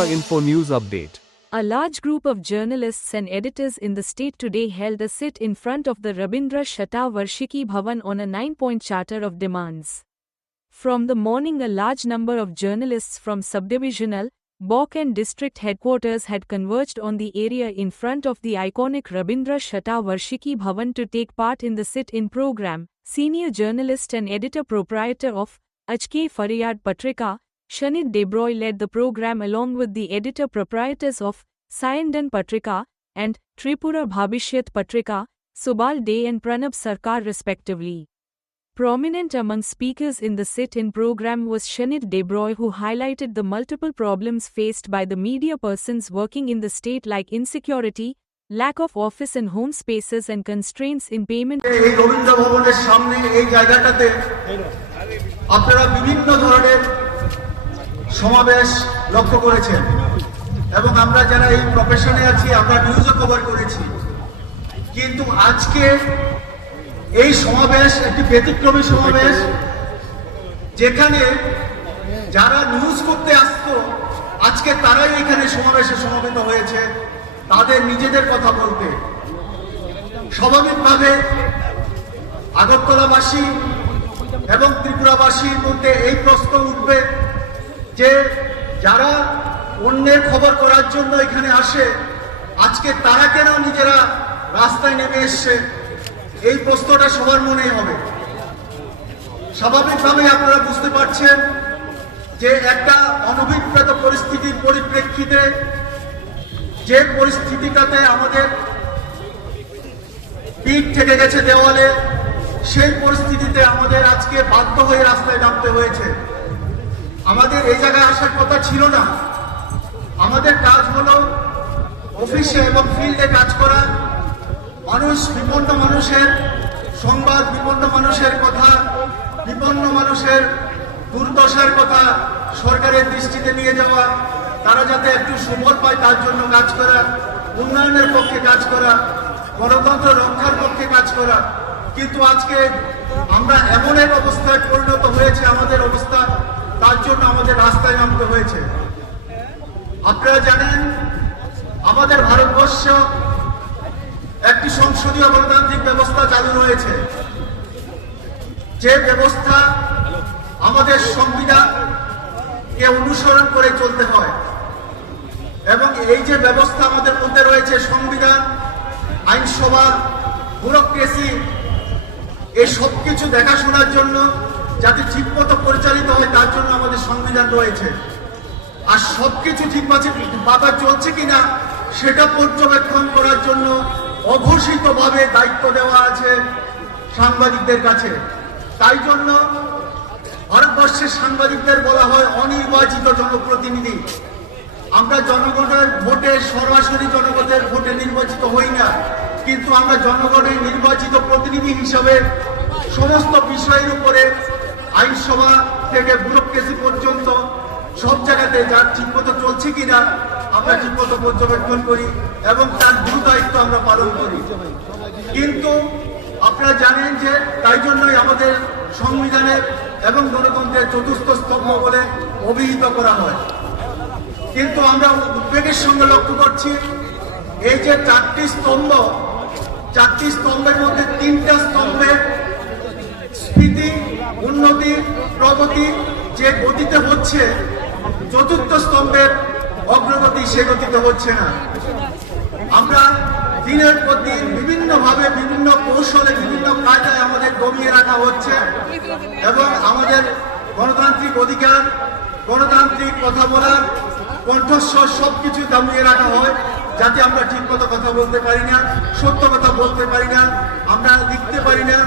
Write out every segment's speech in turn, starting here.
Tripura Info News Update. A large group of journalists and editors in the state today held a sit in front of the Rabindra Shatavarshiki Bhavan on a 9-point charter of demands. From the morning, a large number of journalists from subdivisional, block and district headquarters had converged on the area in front of the iconic Rabindra Shatavarshiki Bhavan to take part in the sit-in program. Senior journalist and editor-proprietor of Ajke Faryad Patrika, Shanid Debroy led the program along with the editor-proprietors of Sayandan Patrika and Tripura Bhavishyat Patrika, Subal Dey and Pranab Sarkar respectively. Prominent among speakers in the sit-in program was Shanid Debroy, who highlighted the multiple problems faced by the media persons working in the state like insecurity, lack of office and home spaces and constraints in payment. এই রবীন্দ্র ভবনের সামনে এই জায়গাটাতে আপনারা বিভিন্ন ধরনের সমাবেশ লক্ষ্য করেছেন এবং আমরা যারা এই প্রফেশনে আছি আমরা নিউজও কভার করেছি, কিন্তু আজকে এই সমাবেশ একটি ব্যতিক্রমী সমাবেশ, যেখানে যারা নিউজ করতে আসতো আজকে তারাই এখানে সমাবেশে সমবেত হয়েছে তাদের নিজেদের কথা বলতে। স্বাভাবিকভাবে আগরতলাবাসী এবং ত্রিপুরাবাসীর মধ্যে এই প্রশ্ন উঠবে যে যারা অন্যের খবর করার জন্য এখানে আসে আজকে তারা কেন নিজেরা রাস্তায় নেমে এসছে, এই প্রশ্নটা সবার মনেই হবে। স্বাভাবিকভাবে আপনারা বুঝতে পারছেন যে একটা অনভিপ্রেত পরিস্থিতির পরিপ্রেক্ষিতে, যে পরিস্থিতিটাতে আমাদের পিঠ থেকে গেছে দেওয়ালে, সেই পরিস্থিতিতে আমাদের আজকে বাধ্য হয়ে রাস্তায় নামতে হয়েছে। আমাদের এই জায়গায় আসার কথা ছিল না। আমাদের কাজ হলো অফিসে এবং ফিল্ডে কাজ করা, মানুষ বিপন্ন মানুষের সংবাদ, বিপন্ন মানুষের কথা, বিপন্ন মানুষের দুর্দশার কথা সরকারের দৃষ্টিতে নিয়ে যাওয়া, তারা যাতে একটু সুফল পায় তার জন্য কাজ করা, উন্নয়নের পক্ষে কাজ করা, গণতন্ত্র রক্ষার পক্ষে কাজ করা। কিন্তু আজকে আমরা এমন এক অবস্থায় পরিণত হয়েছে আমাদের অবস্থা, তার জন্য আমাদের রাস্তায় নামতে হয়েছে। আপনারা জানেন আমাদের ভারতবর্ষ একটি সংসদীয় গণতান্ত্রিক ব্যবস্থা চালু রয়েছে, যে ব্যবস্থা আমাদের সংবিধানকে অনুসরণ করে চলতে হয়। এবং এই যে ব্যবস্থা আমাদের মধ্যে রয়েছে, সংবিধান, আইনসভা, ব্যুরোক্রেসি, এই সব কিছু দেখাশোনার জন্য যাতে ঠিকমতো পরিচালিত হয় তার জন্য আমাদের সংবিধান রয়েছে। আর সবকিছু ঠিকভাবে চলছে কিনা সেটা পর্যবেক্ষণ করার জন্য অঘোষিতভাবে দায়িত্ব দেওয়া আছে সাংবাদিকদের কাছে। তাই জন্য ভারতবর্ষের সাংবাদিকদের বলা হয় অনির্বাচিত জনপ্রতিনিধি। আমরা জনগণের ভোটে, সরাসরি জনগণের ভোটে নির্বাচিত হই না, কিন্তু আমরা জনগণের নির্বাচিত প্রতিনিধি হিসাবে সমস্ত বিষয়ের উপরে আইনসভা থেকে ব্যুরোক্রেসি পর্যন্ত সব জায়গাতে যার ঠিকমতো চলছে কিনা আমরা ঠিকমতো পর্যবেক্ষণ করি এবং তার দায়িত্ব আমরা পালন করি। কিন্তু আপনারা জানেন যে তাই জন্যই আমাদের সংবিধানের এবং গণতন্ত্রের চতুর্থ স্তম্ভ বলে অভিহিত করা হয়। কিন্তু আমরা উদ্বেগের সঙ্গে লক্ষ্য করছি এই যে চারটি স্তম্ভের মধ্যে তিনটা স্তম্ভের স্ফীতি, উন্নতি, প্রগতি যে গতিতে হচ্ছে, চতুর্থ স্তম্ভের অগ্রগতি সে গতিতে হচ্ছে না। আমরা দিনের পর দিন বিভিন্নভাবে, বিভিন্ন কৌশলে, বিভিন্ন কায়দায় আমাদের দমিয়ে রাখা হচ্ছে এবং আমাদের গণতান্ত্রিক অধিকার, গণতান্ত্রিক কথা বলার কণ্ঠস্বর সবকিছু দমিয়ে রাখা হয়, যাতে আমরা ঠিক মতো কথা বলতে পারি না, সত্য কথা বলতে পারি না, আমরা লিখতে পারি না,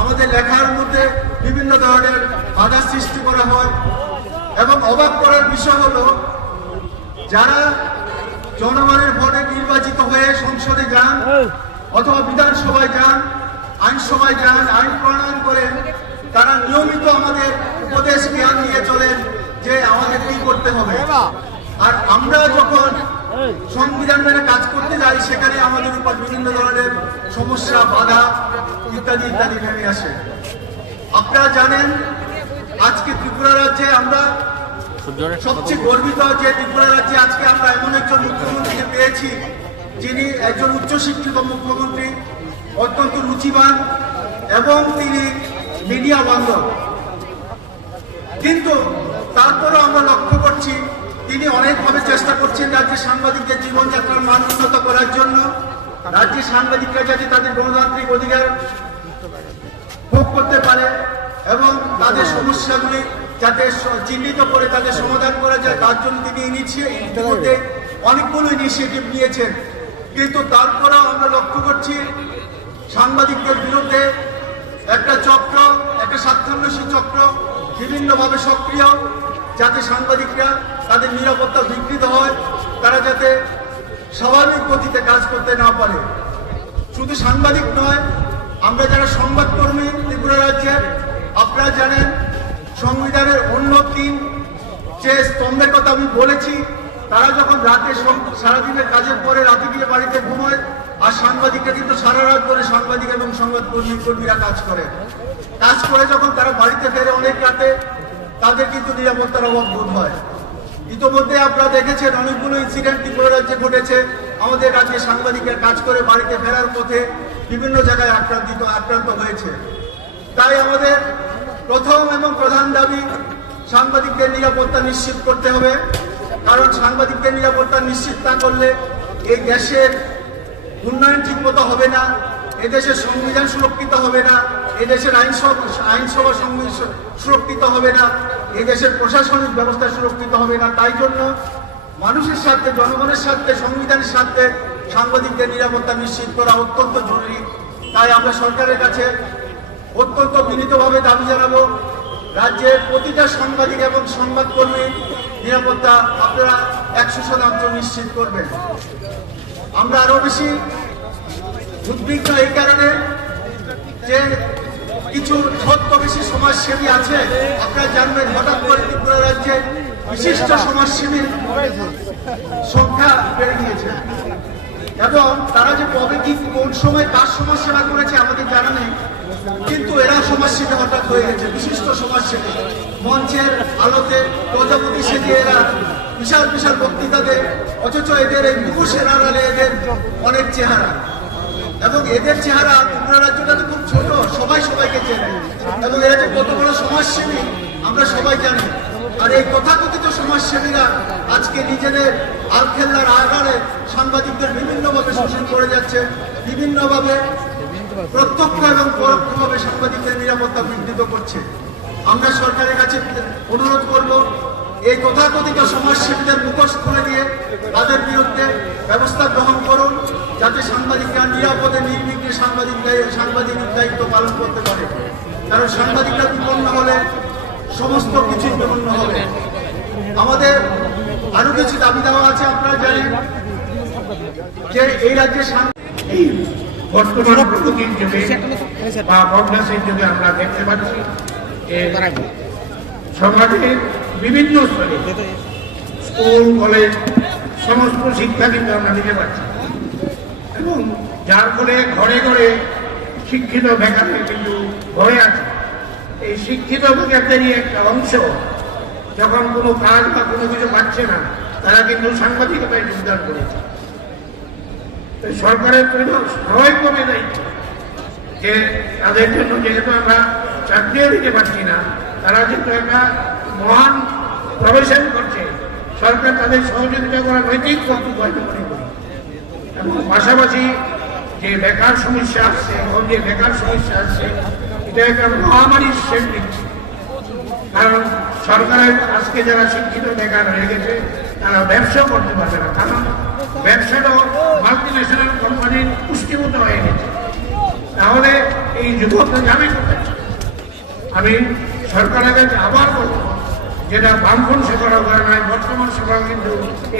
আমাদের লেখার মধ্যে বিভিন্ন ধরনের বাধা সৃষ্টি করা হয়। এবং অবাক করার বিষয় হলো, যারা জনগণের ভোটে নির্বাচিত হয়ে সংসদে যান অথবা বিধানসভায় যান, আইনসভায় যান, আইন প্রণয়ন করেন, তারা নিয়মিত আমাদের উপদেশ জ্ঞান নিয়ে চলেন যে আমাদের কি করতে হবে। আর আমরা যখন সংবিধান মেনে কাজ করতে যাই সেখানে আমাদের উপর বিভিন্ন ধরনের সমস্যা, বাধা ইত্যাদি ইত্যাদি নেমে আসে। আপনারা জানেন আজকে ত্রিপুরা রাজ্যে আমরা সবচেয়ে গর্বিত যে ত্রিপুরা রাজ্যে আজকে আমরা এমন একজন মুখ্যমন্ত্রীকে পেয়েছি যিনি একজন উচ্চশিক্ষিত মুখ্যমন্ত্রী, অত্যন্ত রুচিবান এবং তিনি মিডিয়া বান্ধব। কিন্তু তারপরেও আমরা লক্ষ্য করছি তিনি অনেকভাবে চেষ্টা করছেন রাজ্যের সাংবাদিকদের জীবনযাত্রার মান উন্নত করার জন্য, রাজ্যের সাংবাদিকরা যাতে তাদের গণতান্ত্রিক অধিকার ভোগ করতে পারে এবং তাদের সমস্যাগুলি যাতে চিহ্নিত করে তাদের সমাধান করা যায় তার জন্য তিনি ইতিমধ্যে অনেকগুলো ইনিশিয়েটিভ নিয়েছেন। কিন্তু তারপরেও আমরা লক্ষ্য করছি সাংবাদিকদের বিরুদ্ধে একটা চক্র, একটা স্বার্থান্বেষী চক্র বিভিন্নভাবে সক্রিয়, যাতে সাংবাদিকরা তাদের নিরাপত্তা বিঘ্নিত হয়, তারা যাতে স্বাভাবিক গতিতে কাজ করতে না পারে। শুধু সাংবাদিক নয়, আমরা যারা সংবাদকর্মী ত্রিপুরা রাজ্যের, আপনারা জানেন সংবিধানের অন্য 3 যে স্তম্ভের কথা আমি বলেছি, তারা যখন রাতে সারাদিনের কাজের পরে রাতে গিয়ে বাড়িতে ঘুমায়, আর সাংবাদিকরা কিন্তু সারা রাত ধরে সাংবাদিক এবং সংবাদকর্মীরা কাজ করে যখন তারা বাড়িতে ফেরে অনেক রাতে, তাদের কিন্তু নিরাপত্তার অভাব বোধ হয়। ইতিমধ্যে আপনারা দেখেছেন অনেকগুলো ইনসিডেন্ট ত্রিপুরা রাজ্যে ঘটেছে। আমাদের রাজ্যে সাংবাদিকরা কাজ করে বাড়িতে ফেরার পথে বিভিন্ন জায়গায় আক্রান্ত হয়েছে। তাই আমাদের প্রথম এবং প্রধান দাবি সাংবাদিকদের নিরাপত্তা নিশ্চিত করতে হবে, কারণ সাংবাদিকদের নিরাপত্তা নিশ্চিত না করলে এই দেশের উন্নয়ন ঠিক মতো হবে না, এদেশের সংবিধান সুরক্ষিত হবে না, এদেশের আইনসভা সুরক্ষিত হবে না, এদেশের প্রশাসনিক ব্যবস্থা সুরক্ষিত হবে না। তাই জন্য মানুষের স্বার্থে, জনগণের স্বার্থে, সংবিধানের স্বার্থে সাংবাদিকদের নিরাপত্তা নিশ্চিত করা অত্যন্ত জরুরি। তাই আমরা সরকারের কাছে অত্যন্ত বিনীতভাবে দাবি জানাবো, রাজ্যের প্রতিটা সাংবাদিক এবং সংবাদকর্মী নিরাপত্তা আপনারা 100% নিশ্চিত করবেন। আমরা আরো বেশি উদ্বিগ্ন এই কারণে যে কিছু ছদ্মবেশী সমাজসেবী আছে, আপনারা জানবেন হঠাৎ করে ত্রিপুরা রাজ্যে বিশিষ্ট সমাজসেবীর সংখ্যা বেড়ে গিয়েছে এবং তারা যে কবে কি কোন সময় কার সমাজসেবা করেছে আমাদের জানা নেই, কিন্তু এরা সমাজসেবী হঠাৎ হয়ে গেছে, বিশিষ্ট সমাজসেবী। মঞ্চের আলোতে প্রজাপতি সেজে এরা বিশাল বিশাল বক্তৃতা দেয়, অথচ এদের এই মুখোশের আড়ালে এদের অনেক চেহারা, এবং এদের চেহারা ত্রিপুরা রাজ্যটা তো খুব ছোট, সবাই সবাইকে চেনে, এবং এরা যে কত বড় সমাজসেবী আমরা সবাই জানি। আর এই তথাকথিত সমাজসেবীরা আজকে নিজেদের আলখেল্লার আড়ালে সাংবাদিকদের বিভিন্নভাবে শোষণ করে যাচ্ছে, বিভিন্নভাবে প্রত্যক্ষ এবং পরোক্ষভাবে সাংবাদিকদের নিরাপত্তা বিঘ্নিত করছে। আমরা সরকারের কাছে অনুরোধ করব, এই তথাকথিত সমাজসেবীদের মুখোশ খুলে দিয়ে তাদের বিরুদ্ধে ব্যবস্থা গ্রহণ করুন, যাতে সাংবাদিকরা নিরাপদে নির্বিঘ্নে সাংবাদিক দায়িত্ব পালন করতে পারে। কারণ সাংবাদিকরা বিপন্ন হলে সমস্ত কিছুই বিপন্ন হবে। আমাদের আরো কিছু দাবি দেওয়া আছে, আপনারা জানেন যে এই রাজ্যে বর্তমান প্রগতির যুগে বা প্রগ্রেসের যুগে আমরা দেখতে পাচ্ছি সমাজের বিভিন্ন স্তরে স্কুল, কলেজ, সমস্ত শিক্ষা কিন্তু আমরা দিতে পারছি, এবং যার ফলে ঘরে ঘরে শিক্ষিত বেকারদের কিন্তু ভরে আছে। এই শিক্ষিত বেকারদেরই একটা অংশ যখন কোনো কাজ বা কোনো কিছু পাচ্ছে না, তারা কিন্তু সাংবাদিকতায় যোগদান করেছে। সরকারের জন্য স্বাভাবিকভাবে দায়িত্ব যে তাদের জন্য, যেহেতু আমরা চাকরিও দিতে পারছি না, তারা যেহেতু একটা মহান প্রফেশন করছে, সরকার তাদের সহযোগিতা করা নৈতিক কর্তব্য মনে করি। এবং পাশাপাশি যে বেকার সমস্যা আসছে, এখন যে বেকার সমস্যা আসছে, এটা একটা মহামারীর শেষ দিচ্ছে। কারণ সরকারের আজকে যারা শিক্ষিত বেকার হয়ে গেছে, তারা ব্যবসা করতে পারবে না, কারণ ব্যবসাটাও মাল্টিন্যাশনাল কোম্পানির পুষ্টিভূত হয়ে গেছে। তাহলে এই যুবকরা যাবে কোথায়? আমি সরকারের কাছে আবার বলবো, যেটা বামফ্রন্ট সরকারও করে নাই, বর্তমান সরকার কিন্তু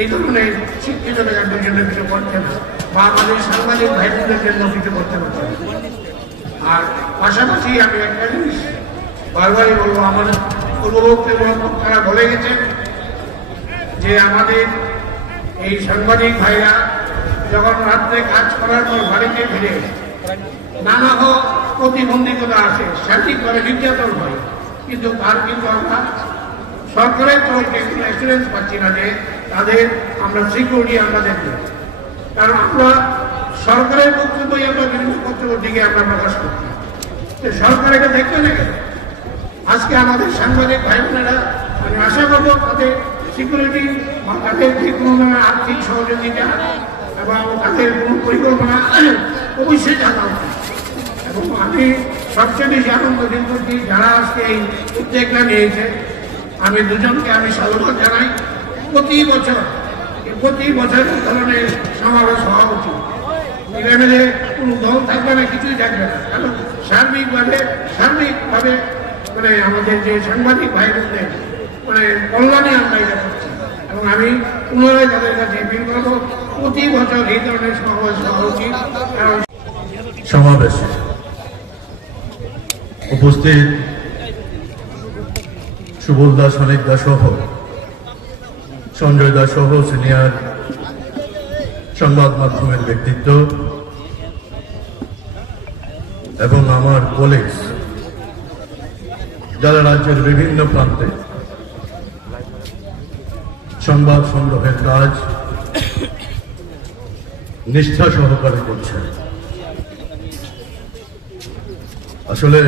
এই ধরনের শিক্ষিত বেকারদের জন্য কিছু করছে না, বা আমাদের সাংবাদিক ভাইদের জন্য কিছু করতে পারছে না। আর পাশাপাশি আমি একটা জিনিস বারবারই বলবো, আমার পূর্ববর্তী বক্তারা বলে গেছেন যে আমাদের এই সাংবাদিক ভাইরা যখন রাত্রে কাজ করার পর বাড়িতে ফিরে নানা প্রতিবন্ধকতা আসে, সঠিকভাবে নির্যাতন হয়, কিন্তু তার কিন্তু আমরা সরকারের তরফে কোনো অ্যাসুরেন্স পাচ্ছি না যে তাদের আমরা সিকিউরিটি আমরা দেখব। কারণ আমরা সরকারের বক্তব্যই আমরা বিভিন্ন পত্রিকে আমরা প্রকাশ করছি, সরকার এটা দেখবে না কেন? আজকে আমাদের সাংবাদিক ভাই বোনেরা, আমি আশা করবো তাদের সিকিউরিটি বা তাদের যে কোনো ধরনের আর্থিক সহযোগিতা এবং তাদের কোনো পরিকল্পনা অবশ্যই জানা উচিত। এবং আমি সবচেয়ে বেশি আনন্দিত করছি যারা আজকে এই উদ্যোগটা নিয়েছে, আমি দুজনকে আমি সাধুবাদ জানাই। প্রতি বছর এই ধরনের সমাবেশ হওয়া উচিত। এখানে কোনো দল থাকবে না, কিছুই থাকবে না, কারণ সার্বিকভাবে মানে আমাদের যে সাংবাদিক ভাই বোনদের মানে কল্যাণে আমরা এটা করছি। এবং আমি পুনরায় তাদের কাছে অ্যাপিল করবো প্রতি বছর এই ধরনের সমাবেশ হওয়া উচিত। কারণ সমাবেশে উপস্থিত সুবল দাস, অনেক দাস সহ, সঞ্জয় দাস সহ সিনিয়র সংবাদ মাধ্যমের ব্যক্তিত্ব এবং আমার কলিগস যারা রাজ্যের বিভিন্ন প্রান্তে সংবাদ সংগ্রহের কাজ নিষ্ঠা সহকারে করছেন। আসলে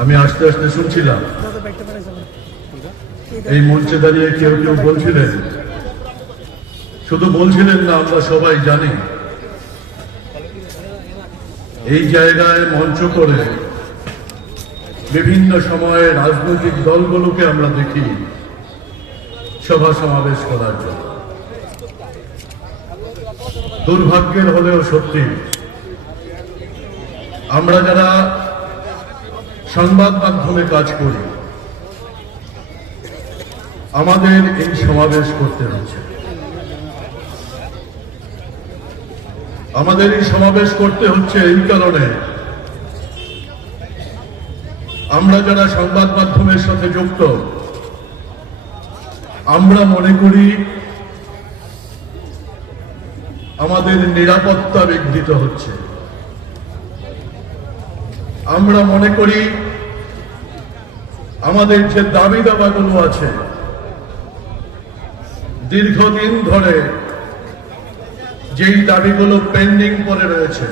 আমি আস্তে আস্তে শুনছিলাম, এই মঞ্চে দাঁড়িয়ে কেউ কেউ বলছিলেন, শুধু বলছিলেন না, আমরা সবাই জানি এই জায়গায় মঞ্চ করে বিভিন্ন সময়ে রাজনৈতিক দলগুলোকে আমরা দেখি সভা সমাবেশ করার জন্য। দুর্ভাগ্যের হলেও সত্যি, আমরা যারা সংবাদ মাধ্যমে কাজ করি আমাদের এই সমাবেশ করতে হচ্ছে। আমাদের এই সমাবেশ করতে হচ্ছে এই কারণে, আমরা যারা সংবাদ মাধ্যমের সাথে যুক্ত, আমরা মনে করি আমাদের নিরাপত্তা বিঘ্নিত হচ্ছে। আমরা মনে করি আমাদের যে দাবি দাবাগুলো আছে, দীর্ঘদিন ধরে যেই দাবিগুলো পেন্ডিং পড়ে রয়েছে,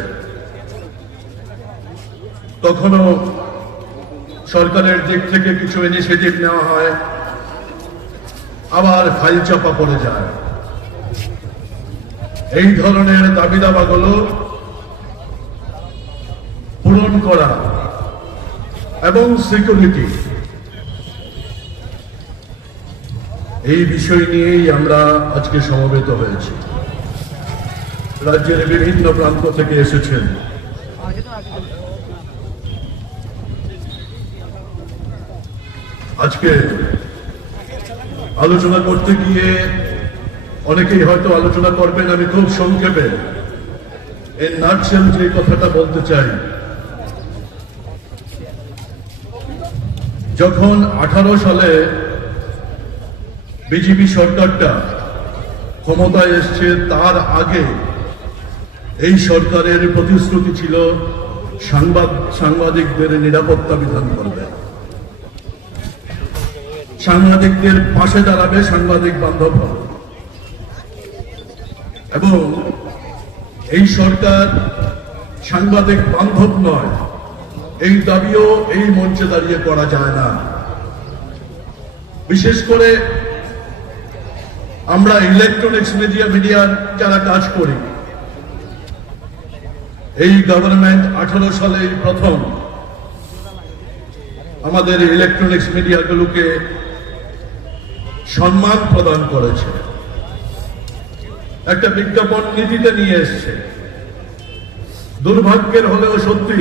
তখনও সরকারের দিক থেকে কিছু ইনিশিয়েটিভ নেওয়া হয়, আবার ফাইল চাপা পড়ে যায়। এই ধরনের দাবি দাবাগুলো পূরণ করা এবং সিকিউরিটি, এই বিষয় নিয়েই আমরা আজকে সমবেত হয়েছি। রাজ্যের বিভিন্ন প্রান্ত থেকে এসেছেন। আজকে আলোচনা করতে গিয়ে অনেকেই হয়তো আলোচনা করবেন, আমি খুব সংক্ষেপে এই নাটশেল যে কথাটা বলতে চাই। যখন 18 সালে বিজেপি সরকারটা ক্ষমতায় এসছে, তার আগে এই সরকারের প্রতিশ্রুতি ছিল সাংবাদিকদের নিরাপত্তা বিধান করবে, সাংবাদিকদের পাশে দাঁড়াবে, সাংবাদিক বান্ধব হবে। এবং এই সরকার সাংবাদিক বান্ধব নয়, এই দাবিও এই মঞ্চে দাঁড়িয়ে করা যায় না। বিশেষ করে আমরা ইলেকট্রনিক্স মিডিয়ার যারা কাজ করি, এই গভর্নমেন্ট 18 সালে প্রথম আমাদের ইলেকট্রনিক্স মিডিয়াগুলোকে সম্মান প্রদান করেছে, একটা বিজ্ঞাপন নীতিতে নিয়ে এসছে। দুর্ভাগ্যের হলেও সত্যি,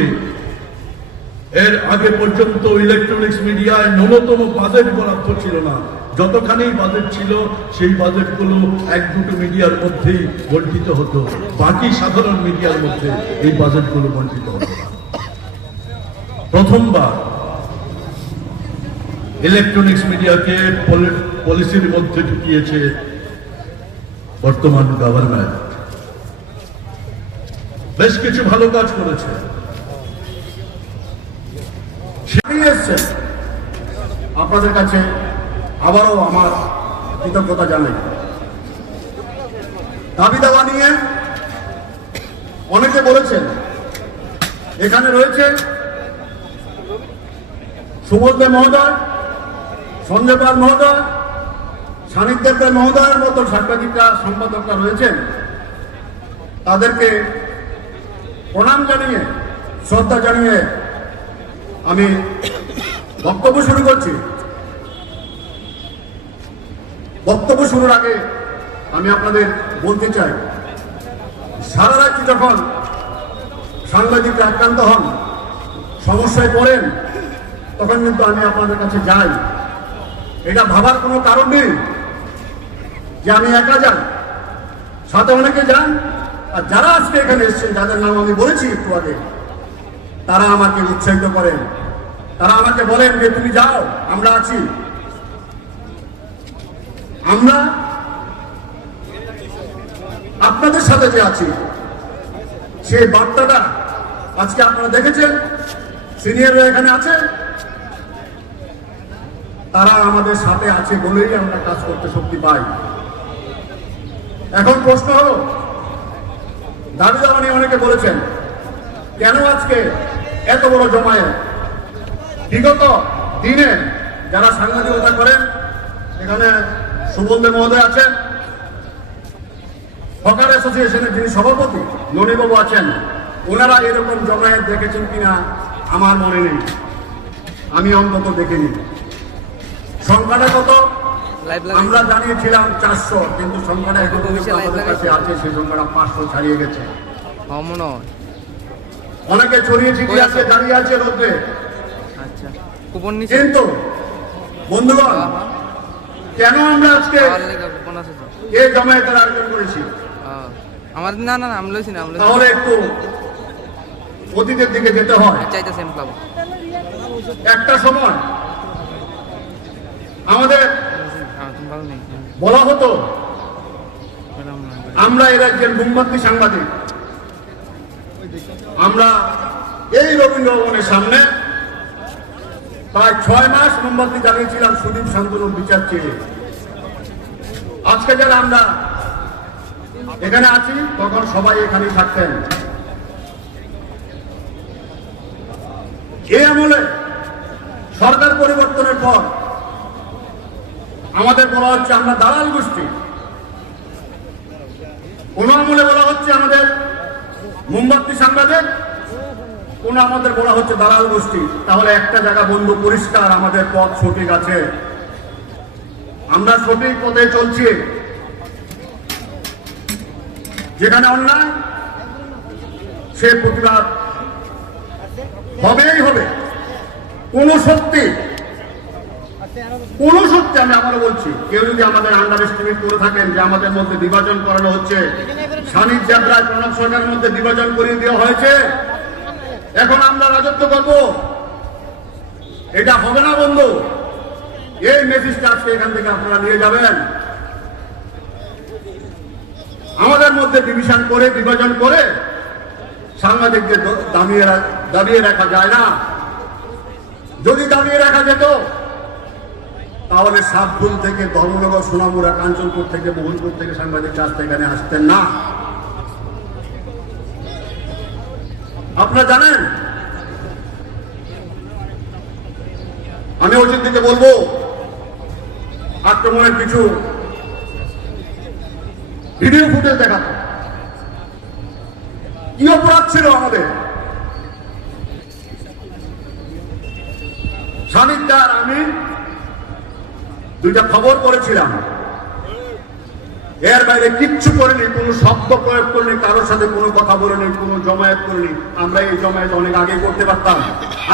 এর আগে পর্যন্ত ইলেকট্রনিক্স মিডিয়ায় ন্যূনতম বাজেট বরাদ্দ ছিল না। যতখানি বাজেট ছিল, সেই বাজেটগুলো 1-2 মিডিয়ার মধ্যেই বণ্টিত হতো, বাকি সাধারণ মিডিয়ার মধ্যে এই বাজেটগুলো বণ্টিত হতো না। প্রথমবার ইলেকট্রনিক্স মিডিয়াকে পলিসির মধ্যে ঢুকিয়েছে বর্তমান গভর্নমেন্ট। বেশ কিছু ভালো কাজ করেছে। আপনাদের কাছে আবারও আমার কৃতজ্ঞতা জানাই। দাবি দাওয়া নিয়ে অনেকে বলেছেন, এখানে রয়েছে সুবোধ দে মহোদয়, সঞ্জয় পাল মহোদয়, সানিক দেবদার মহোদয়ের মতো সাংবাদিকরা, সম্পাদকরা রয়েছেন। তাদেরকে প্রণাম জানিয়ে, শ্রদ্ধা জানিয়ে আমি বক্তব্য শুরু করছি। বক্তব্য শুরুর আগে আমি আপনাদের বলতে চাই, সারা রাত যখন সাংবাদিকরা আক্রান্ত হন, সমস্যায় পড়েন, তখন কিন্তু আমি আপনাদের কাছে যাই। এটা ভাবার কোনো কারণ নেই যে আমি একা যান, সাথে অনেকে যান। আর যারা আজকে এখানে এসেছেন, যাদের নাম আমি বলেছি একটু আগে, তারা আমাকে উৎসাহিত করেন, তারা আমাকে বলেন যে তুমি যাও, আমরা আছি। আমরা আপনাদের সাথে যে আছি, সেই বার্তাটা আজকে আপনারা দেখেছেন। সিনিয়ররা এখানে আছে, তারা আমাদের সাথে আছে বলেই আমরা কাজ করতে শক্তি পাই। এখন প্রশ্ন হলো, দাবি দাওয়া নিয়ে অনেকে বলেছেন, কেন আজকে এত বড় জমায়েত? বিগত দিনে যারা সাংবাদিকতা করেন, এখানে সুবোধ দে মহোদয় আছেন, হকার অ্যাসোসিয়েশনের যিনি সভাপতি ননীবাবু আছেন, ওনারা এরকম জমায়েত দেখেছেন কিনা আমার মনে নেই, আমি অন্তত দেখিনি। সংখ্যাটা কত আমরা জানিয়েছিলাম 400, কিন্তু সংখ্যাটা এখন আমাদের কাছে আছে, সেই সংখ্যাটা 500 ছাড়িয়ে গেছে। অনেকে ছড়িয়ে ছিটিয়ে আছে, দাঁড়িয়ে আছে রোদ্রে। কিন্তু বন্ধুগণ, কেন আমরা আজকে এই জমায়েতের আয়োজন করেছি? তাহলে একটু অতীতের দিকে যেতে হয়। একটা সময় আমাদের বলা হতো আমরা এই রাজ্যের মোমবাতি সাংবাদিক। আমরা এই রবীন্দ্র ভবনের সামনে প্রায় 6 মাস মোমবাতি জ্বালিয়েছিলাম সুদীপ শান্তনুর বিচার চেয়ে। আজকে যারা আমরা এখানে আছি, তখন সবাই এখানেই থাকতেন। এই আমলে সরকার পরিবর্তনের পর আমাদের বলা হচ্ছে আমরা দালাল গোষ্ঠী, কোন আমলে বলা হচ্ছে আমাদের মোমবাতি সাংবাদিক, কোন আমাদের বলা হচ্ছে দালাল গোষ্ঠী। তাহলে একটা জায়গা বন্ধু পরিষ্কার, আমাদের পথ সঠিক আছে, আমরা সঠিক পথে চলছি। যেখানে অন্যায়, সে প্রতিবাদ হবেই হবে। কোন সত্যি আমি আবারও বলছি, কেউ যদি আমাদের আন্ডার এস্টিমেট করে থাকেন যে আমাদের মধ্যে বিভাজন করানো হচ্ছে, সানিক দেবরায় প্রণব সরকারের মধ্যে বিভাজন করিয়ে দেওয়া হয়েছে, এখন আমরা রাজত্ব করব, এটা হবে না বন্ধু। এই মেসেজটা আজকে এখান থেকে আপনারা নিয়ে যাবেন। আমাদের মধ্যে ডিভিশন করে, বিভাজন করে সাংবাদিকদের দাবিয়ে রাখা যায় না। যদি দাবিয়ে রাখা যেত, তাহলে সাতপুর থেকে, ধর্মনগর, সোনামুড়া, কাঞ্চনপুর থেকে, মোহনপুর থেকে সাংবাদিক রাস্তা এখানে আসতেন না। আপনারা জানেন, আমি অজিত দিকে বলবো, আক্রমণের কিছু ভিডিও ফুটেজ দেখাতো। কি অপরাধ ছিল আমাদের? সানিকদার আমি দুইটা খবর করেছিলাম, এর বাইরে কিচ্ছু করিনি, কোনো শব্দ প্রয়োগ করিনি, কারোর সাথে কোনো কথা বলিনি, কোনো জমায়েত করিনি। আমরা এই জমায়েত অনেক আগে করতে পারতাম।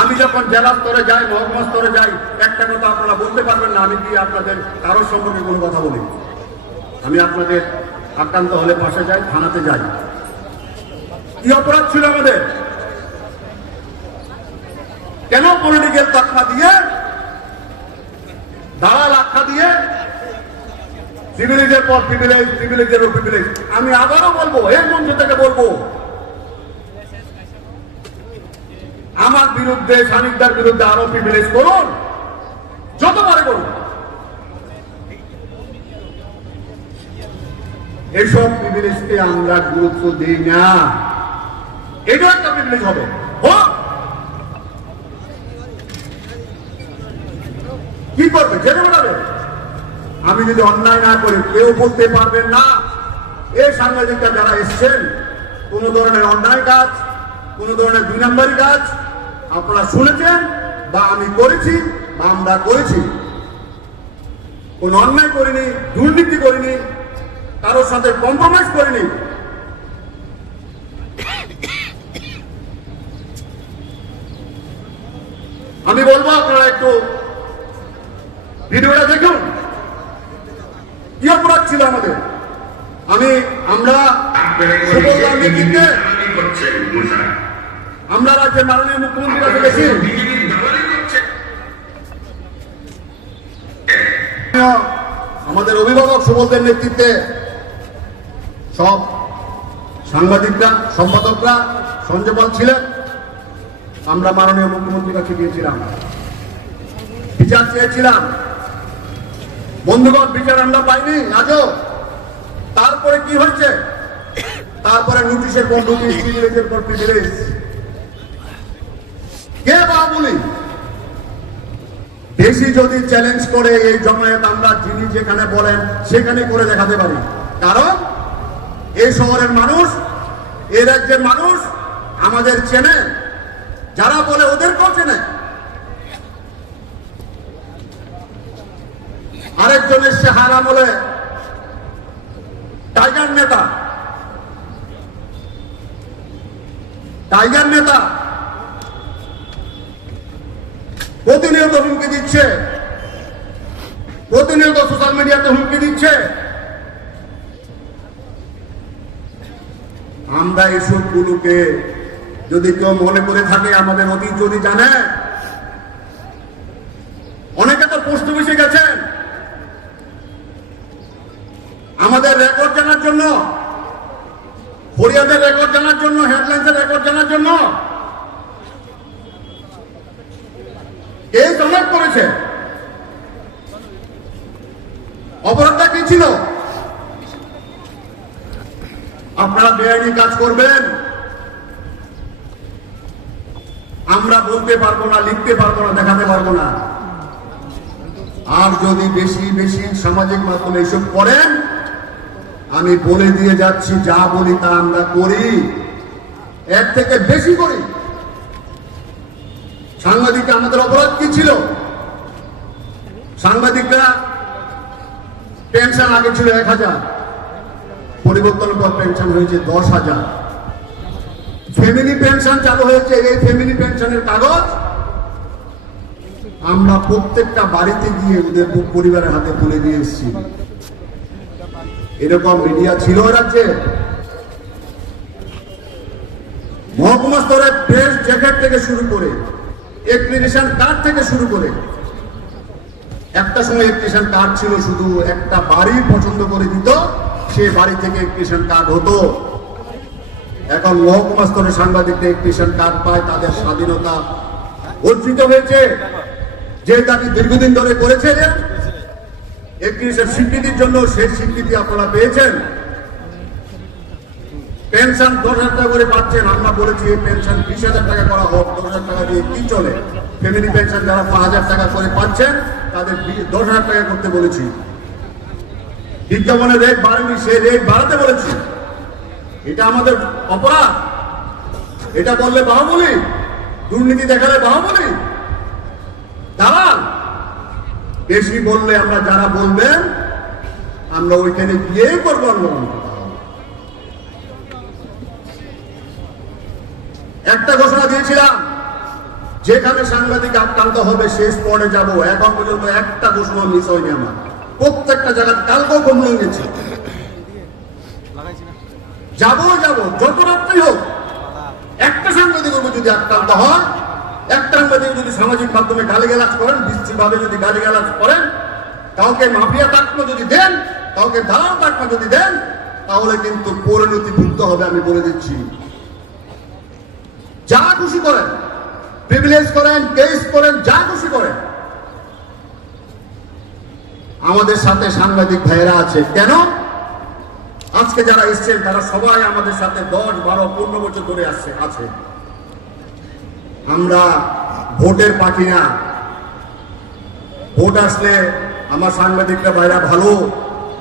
আমি যখন জেলা স্তরে যাই, মহকুমা স্তরে যাই, একটা কথা আপনারা বলতে পারবেন না আমি কি আপনাদের কারোর সম্পর্কে কোনো কথা বলি। আমি আপনাদের আক্রান্ত হলে পাশে যাই, থানাতে যাই। কি অপরাধ ছিল আমাদের? কেন পলিটিক্যাল তকমা দিয়ে, দালাল আখ্যা দিয়ে, প্রিভিলেজের পর প্রিভিলেজ, প্রিভিলেজের প্রিভিলেজ। আমি আবারও বলবো, এই মঞ্চ থেকে বলবো, আমার বিরুদ্ধে, সানিকদার বিরুদ্ধে আরো প্রিভিলেজ করুন, যত পারে করুন, এসব প্রিভিলেজকে আমরা গুরুত্ব দিই না। এটা একটা প্রিভিলেজ হবে, কি করবে জেনে বেড়াবে। আমি যদি অন্যায় না করে কেউ বলতে পারবেন না এই সাংবাদিকরা যারা এসছেন কোন ধরনের অন্যায় কাজ, কোন ধরনের 2 নম্বরী কাজ আপনারা শুনেছেন বা আমি করেছি বা আমরা করেছি। কোন অন্যায় করিনি, দুর্নীতি করিনি, কারোর সাথে কম্প্রোমাইজ করিনি। আমি বলবো আপনারা একটু ভিডিওটা দেখুন, কি অপরাধ ছিল আমাদের। আমরা সুবলদার নেতৃত্বে আমরা রাজ্যের মাননীয় মুখ্যমন্ত্রীর কাছে গেছি। আমাদের অভিভাবক সুবলদের নেতৃত্বে সব সাংবাদিকরা, সম্পাদকরা, সঞ্জয় পাল ছিলেন। আমরা মাননীয় মুখ্যমন্ত্রীর কাছে গিয়েছিলাম, বিচার চেয়েছিলাম। বন্ধুগণ, বিচার আমরা পাইনি আজও। তারপরে কি হয়েছে? তারপরে নোটিশের পর নোটিশ, প্রিভিলেজের পর প্রিভিলেজ। কে বাবুলি বেশি যদি চ্যালেঞ্জ করে এই জমায়েত আমরা যিনি যেখানে বলেন সেখানে করে দেখাতে পারি। কারণ এই শহরের মানুষ, এই রাজ্যের মানুষ আমাদের চেনে, যারা বলে ওদেরকেও চেনে। আরেকজন এসছে হারা বলে টাইগার নেতা, টাইগার নেতা প্রতিনিয়ত হুমকি দিচ্ছে, প্রতিনিয়ত সোশ্যাল মিডিয়াতে হুমকি দিচ্ছে। আমরা এসব গুলোকে যদি কেউ মনে করে থাকে, আমাদের অতীত যদি জানে, অনেকে তো পোস্ট অফিসে গেছেন আমাদের রেকর্ড জানার জন্য, ফরিয়াদের রেকর্ড জানার জন্য, হেডলাইন্সের রেকর্ড জানার জন্য। এই জমা করেছে, অপরাধটা কি ছিল? আপনারা বেআইনি কাজ করবেন, আমরা বলতে পারবো না, লিখতে পারবো না, দেখাতে পারবো না। আর যদি বেশি বেশি সামাজিক মাধ্যমে এইসব করেন, আমি বলে দিয়ে যাচ্ছি, যা বলি তা আমরা করি, এর থেকে বেশি করি। সাংবাদিক আমাদের অপরাধ কি ছিল? সাংবাদিকরা পেনশন আগে ছিল 1000, পরিবর্তনের পর পেনশন হয়েছে 10,000। ফ্যামিলি পেনশন চালু হয়েছে। এই ফ্যামিলি পেনশনের কাগজ আমরা প্রত্যেকটা বাড়িতে গিয়ে ওদের পরিবারের হাতে তুলে দিয়ে এসেছি। এরকম মিডিয়া ছিল রাজ্যে। মহকুমা স্তরে প্রেস জ্যাকেট থেকে শুরু করে, এক্সপ্লেনেশন কার্ড থেকে শুরু করে, একটা সময় এক্সপ্লেনেশন কার্ড ছিল শুধু একটা বাড়ি পছন্দ করে দিত, সে বাড়ি থেকে এক্সপ্লেনেশন কার্ড হতো। এখন মহকুমা স্তরে সাংবাদিকরা এক্সপ্লেনেশন কার্ড পায়, তাদের স্বাধীনতা অর্জিত হয়েছে, যে দাবি দীর্ঘদিন ধরে করেছিলেন। এক্সপ্লেনেশন স্বীকৃতির জন্য সেই স্বীকৃতি আপনারা পেয়েছেন। পেনশন 10,000 টাকা করে পাচ্ছেন। আমরা বলেছি এই পেনশন 20,000 টাকা করা হোক। 10,000 টাকা দিয়ে কি চলে? ফ্যামিলি পেনশন যারা 5,000 টাকা করে পাচ্ছেন তাদের 10,000 টাকা করতে বলেছি। বিজ্ঞাপনের রেট বাড়েনি, সেই রেট বাড়াতে বলেছি। এটা আমাদের অপরাধ? এটা বললে বাহুবলি, দুর্নীতি দেখালে বাহুবলি, দালাল। বেশি বললে আমরা যারা বলবেন আমরা ওইখানে গিয়েই করবো আন্দোলন। একটা ঘোষণা দিয়েছিলাম, যেখানে সাংবাদিক আক্রান্ত হবে সেই স্পটে যাব। এখন পর্যন্ত একটা ঘোষণা মিস হয়নি আমার। প্রত্যেকটা জায়গায় কালকেও কমলং গেছি, যাবো যত রাত্রি হোক। একটা সাংবাদিক যদি আক্রান্ত হয়, একটা সাংবাদিক যদি সামাজিক মাধ্যমে গালিগালাজ করেন, বিশ্রীভাবে যদি গালিগালাজ করেন, কাউকে মাফিয়া তাকমা যদি দেন, কাউকে দালাল তাকমা যদি দেন, তাহলে কিন্তু পরিণতি ভুগতে হবে। আমি বলে দিচ্ছি, যা খুশি করেন, প্রিভিলেজ করেন, কেস করেন, যা খুশি করেন, আমাদের সাথে সাংবাদিক ভাইয়েরা আছে। কেন? আজকে যারা এসছেন তারা সবাই আমাদের সাথে 10, 12, 15 বছর ধরে আছে। আমরা ভোটের পাখি না। ভোট আসলে আমার সাংবাদিকরা ভাইরা ভালো,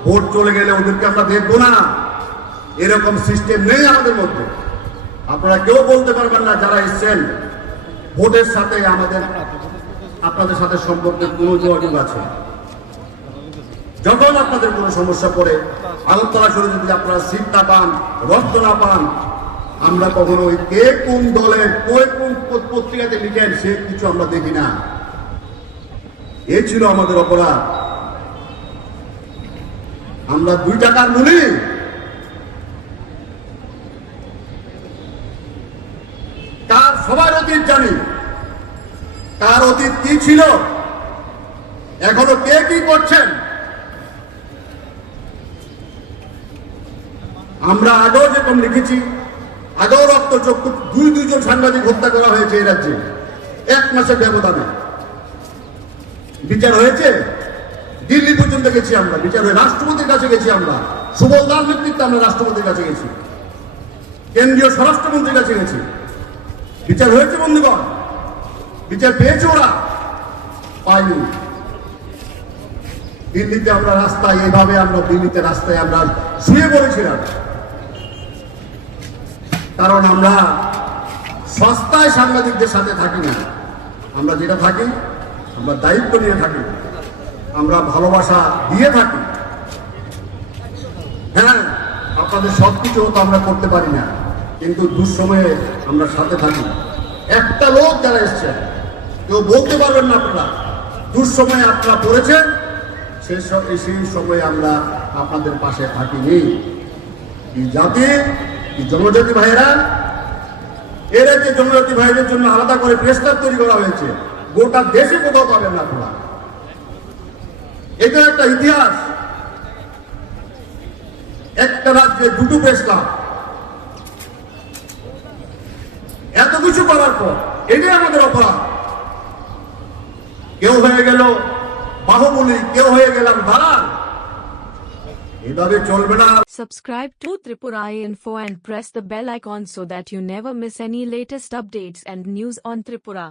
ভোট চলে গেলে ওদেরকে আমরা দেখবো না, এরকম সিস্টেম নেই আমাদের মধ্যে। আপনারা কেউ বলতে পারবেন না যারা এসছেন ভোটের সাথে আপনাদের সাথে সম্পর্কের কোনো যোগাযোগ আছে। যখন আপনাদের কোনো সমস্যা পড়ে আগরতলা শহরে যদি আপনারা সিট না পান, রক্ত না পান, আমরা কখনো কে কোন দলের কোন পত্রিকাতে লিখেন সে কিছু আমরা দেখি না। এ ছিল আমাদের অপরাধ। আমরা 2 টাকার মূল্যে কার সবার অতীত জানি, কার অতীত কি ছিল, এখনো কে কি করছেন। আমরা আগেও যেরকম লিখেছি, আগেও রক্তচক্ষু 2 জন সাংবাদিক হত্যা করা হয়েছে এই রাজ্যে 1 মাসের ব্যবধানে। বিচার হয়েছে, দিল্লি পর্যন্ত গেছি আমরা, বিচার হয়ে রাষ্ট্রপতির কাছে গেছি আমরা, সুবলদার নেতৃত্বে আমরা রাষ্ট্রপতির কাছে গেছি, কেন্দ্রীয় স্বরাষ্ট্রমন্ত্রীর কাছে গেছি। বিচার হয়েছে বন্ধুগণ, বিচার পেয়েছে ওরা, পাইনি। দিল্লিতে আমরা রাস্তায় এইভাবে আমরা দিল্লিতে রাস্তায় আমরা শুয়ে পড়েছিলাম, কারণ আমরা সস্তায় সাংবাদিকদের সাথে থাকি না। আমরা যেটা থাকি আমরা দায়িত্ব নিয়ে থাকি, আমরা ভালোবাসা দিয়ে থাকি। হ্যাঁ, আপনাদের সবকিছু তো আমরা করতে পারি না, কিন্তু দুঃসময়ে আমরা সাথে থাকি। একটা লোক যারা এসছে কেউ বলতে পারবেন না আপনারা দুঃসময়ে আপনারা পড়েছেন, সেই সময় আমরা আপনাদের পাশে থাকিনি। এই জাতি, এই জনজাতি ভাইয়েরা, এরা যে জনজাতি ভাইদের জন্য আলাদা করে প্রেস ক্লাব তৈরি করা হয়েছে, গোটা দেশে কোথাও পাবেন না আপনারা। এটা একটা ইতিহাস, একটা রাজ্যে 2টো প্রেস ক্লাব, এত কিছু করার পর এটাই আমাদের অপরাধ। কেউ হয়ে গেল বাহুবলী, কেউ হয়ে গেলাম দালাল, এভাবে চলবে না। Subscribe to Tripura Info and press the bell icon so that you never miss any latest updates and news on Tripura.